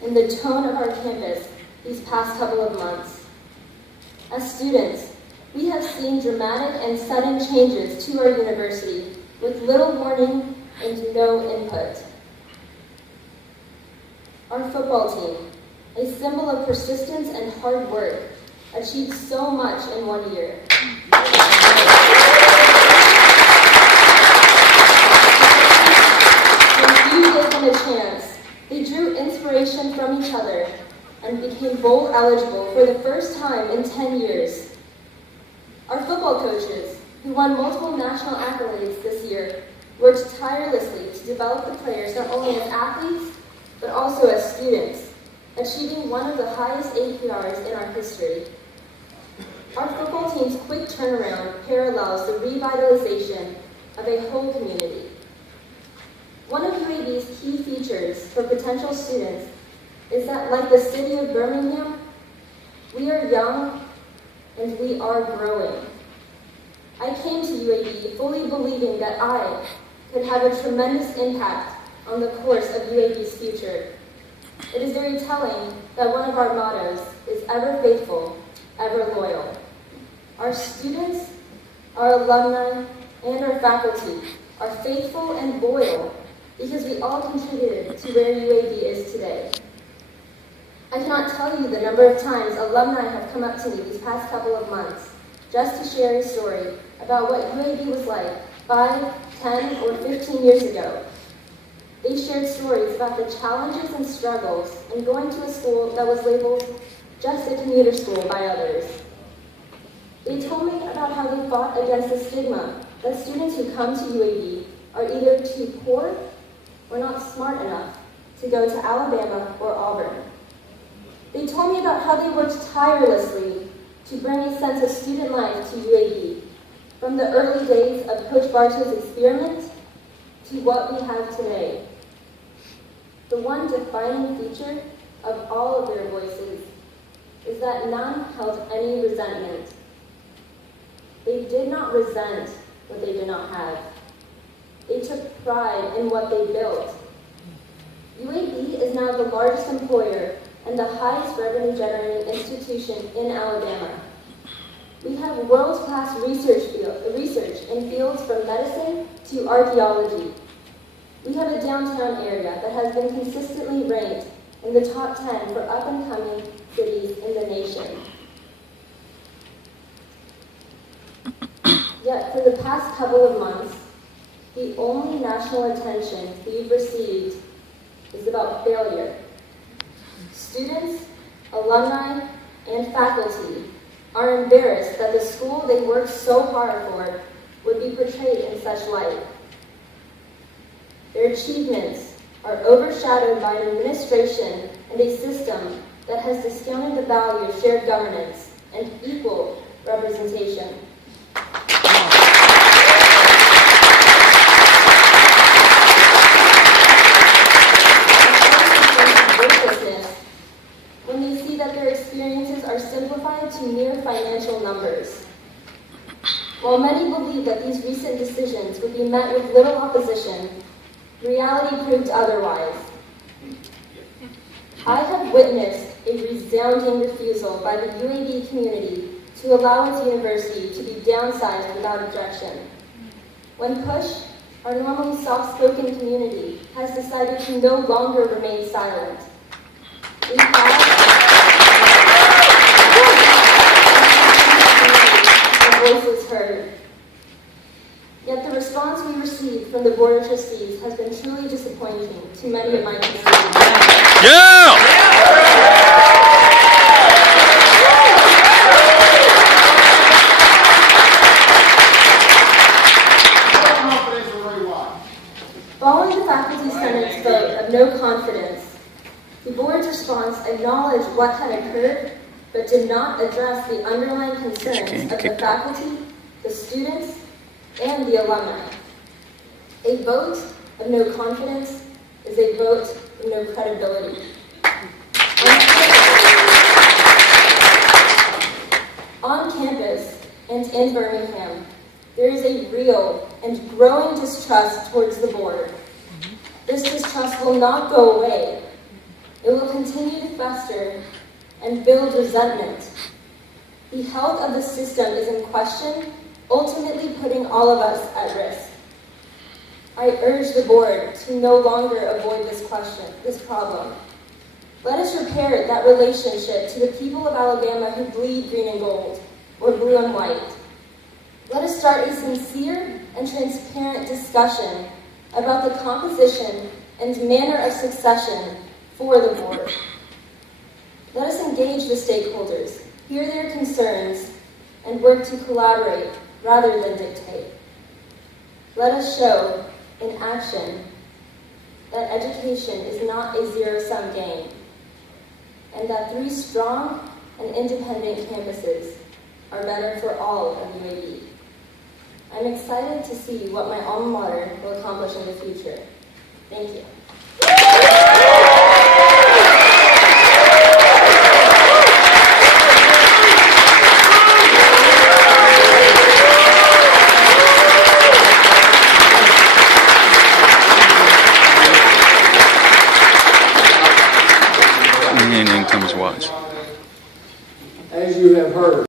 and the tone of our campus these past couple of months. As students, we have seen dramatic and sudden changes to our university with little warning and no input. Our football team, a symbol of persistence and hard work, achieved so much in 1 year. When few given a chance, they drew inspiration from each other and became bowl eligible for the first time in 10 years. Our football coaches, who won multiple national accolades this year, worked tirelessly to develop the players not only as athletes, but also as students, achieving one of the highest APRs in our history. Our football team's quick turnaround parallels the revitalization of a whole community. One of UAB's key features for potential students is that, like the city of Birmingham, we are young and we are growing. I came to UAB fully believing that I could have a tremendous impact on the course of UAB's future. It is very telling that one of our mottos is ever faithful, ever loyal. Our students, our alumni, and our faculty are faithful and loyal because we all contributed to where UAB is today. I cannot tell you the number of times alumni have come up to me these past couple of months just to share a story about what UAB was like 5, 10, or 15 years ago. They shared stories about the challenges and struggles in going to a school that was labeled just a commuter school by others. They told me about how they fought against the stigma that students who come to UAB are either too poor or not smart enough to go to Alabama or Auburn. They told me about how they worked tirelessly to bring a sense of student life to UAB, from the early days of Coach Bartow's experiment to what we have today. The one defining feature of all of their voices is that none held any resentment. They did not resent what they did not have. They took pride in what they built. UAB is now the largest employer and the highest revenue-generating institution in Alabama. We have world-class research in fields from medicine to archaeology. We have a downtown area that has been consistently ranked in the top 10 for up-and-coming cities in the nation. Yet for the past couple of months, the only national attention we've received is about failure. Students, alumni, and faculty are embarrassed that the school they worked so hard for would be portrayed in such light. Their achievements are overshadowed by an administration and a system that has discounted the value of shared governance and equal representation. When they see that their experiences are simplified to mere financial numbers. While many believe that these recent decisions would be met with little opposition, reality proved otherwise. I have witnessed a resounding refusal by the UAB community to allow its university to be downsized without objection. When pushed, our normally soft-spoken community has decided to no longer remain silent. We voices heard. Yet the response we received from the Board of Trustees has been truly disappointing to many of my constituents. Yeah! Following the Faculty Senate's vote of no confidence, the Board's response acknowledged what had occurred, but did not address the underlying concerns of the faculty, the students, and the alumni. A vote of no confidence is a vote of no credibility. On campus and in Birmingham, there is a real and growing distrust towards the board. This distrust will not go away. It will continue fester and build resentment. The health of the system is in question, ultimately putting all of us at risk. I urge the board to no longer avoid this problem. Let us repair that relationship to the people of Alabama who bleed green and gold, or blue and white. Let us start a sincere and transparent discussion about the composition and manner of succession for the board. Let us engage the stakeholders, hear their concerns, and work to collaborate rather than dictate. Let us show in action that education is not a zero-sum game, and that 3 strong and independent campuses are better for all of UAB. I'm excited to see what my alma mater will accomplish in the future. Thank you. And comes watch. As you have heard,